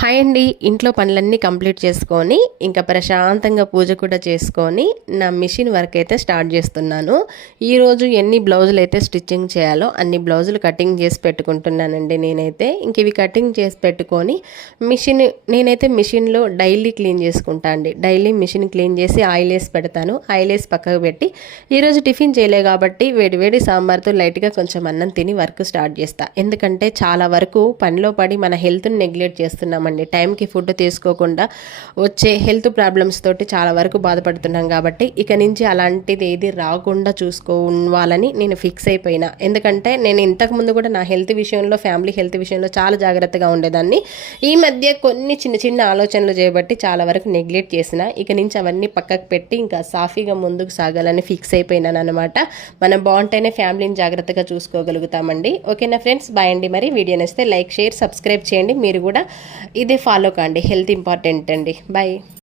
Hi అండి. ఇంట్లో పనులన్నీ కంప్లీట్ చేసుకొని ఇంకా ప్రశాంతంగా పూజ కూడా చేసుకొని నా మిషన్ వర్క్ అయితే స్టార్ట్ చేస్తున్నాను. ఈరోజు ఎన్ని బ్లౌజులు అయితే స్టిచ్చింగ్ చేయాలో అన్ని బ్లౌజులు కటింగ్ చేసి పెట్టుకుంటున్నానండి నేనైతే. ఇంక ఇవి కటింగ్ చేసి పెట్టుకొని మిషన్ నేనైతే మిషన్లో డైలీ క్లీన్ చేసుకుంటా అండి. డైలీ మిషన్ క్లీన్ చేసి ఆయిల్ వేసి పెడతాను. ఆయిల్ వేసి పక్కకు పెట్టి ఈరోజు టిఫిన్ చేయలే కాబట్టి వేడి వేడి సాంబార్తో లైట్గా కొంచెం అన్నం తిని వర్క్ స్టార్ట్ చేస్తా. ఎందుకంటే చాలా వరకు పనిలో పడి మన హెల్త్ని నెగ్లెక్ట్ చేస్తున్నామండి టైంకి ఫుడ్ తీసుకోకుండా వచ్చే హెల్త్ ప్రాబ్లమ్స్ తోటి చాలా వరకు బాధపడుతున్నాం కాబట్టి ఇక నుంచి అలాంటిది ఏది రాకుండా చూసుకోవాలని నేను ఫిక్స్ అయిపోయినా. ఎందుకంటే నేను ఇంతకుముందు కూడా నా హెల్త్ విషయంలో ఫ్యామిలీ హెల్త్ విషయంలో చాలా జాగ్రత్తగా ఉండేదాన్ని. ఈ మధ్య కొన్ని చిన్న చిన్న ఆలోచనలు చేయబట్టి చాలా వరకు నెగ్లెక్ట్ చేసిన ఇక నుంచి అవన్నీ పక్కకు పెట్టి ఇంకా సాఫీగా ముందుకు సాగాలని ఫిక్స్ అయిపోయినాను అనమాట మనం బాగుంటేనే ఫ్యామిలీని జాగ్రత్తగా చూసుకోగలుగుతామండి. ఓకేనా ఫ్రెండ్స్? బాయ్ అండి మరి. వీడియో నచ్చితే లైక్ షేర్ సబ్స్క్రైబ్ చేయండి. మీరు కూడా ఇదే ఫాలో కండి. హెల్త్ ఇంపార్టెంట్ అండి. బాయ్